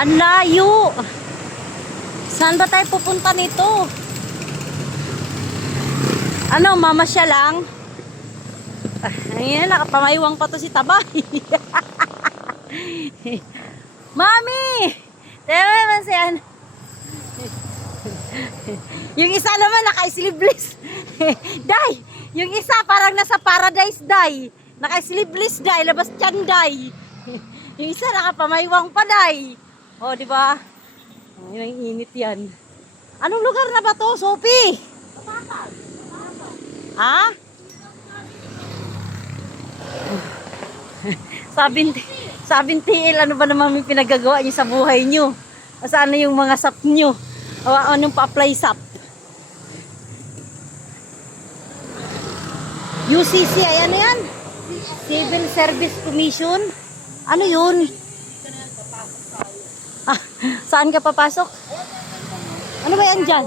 Ang layo. Saan ba tayo pupunta nito? Ano, mamasya lang? Ayun, nakapamaywang pa to si Tabay. Mami! Tignan mo naman siya. Yung isa naman naka-sleeveless. Day! Yung isa parang nasa paradise, Day. Naka-sleeveless, Day. Labas tiyan, Day. Yung isa nakapamaywang pa, Day. O, di ba? Ayun, ang init yan. Anong lugar na ba to, Sophie? Ha? Sabing tiil, ano ba naman may pinagagawa niyo sa buhay niyo? Saan na yung mga sap niyo? O anong pa-apply sap? UCC, ay ano yan? Civil Service Commission? Ano yun? Ah, saan ka papasok? Ano ba yan dyan?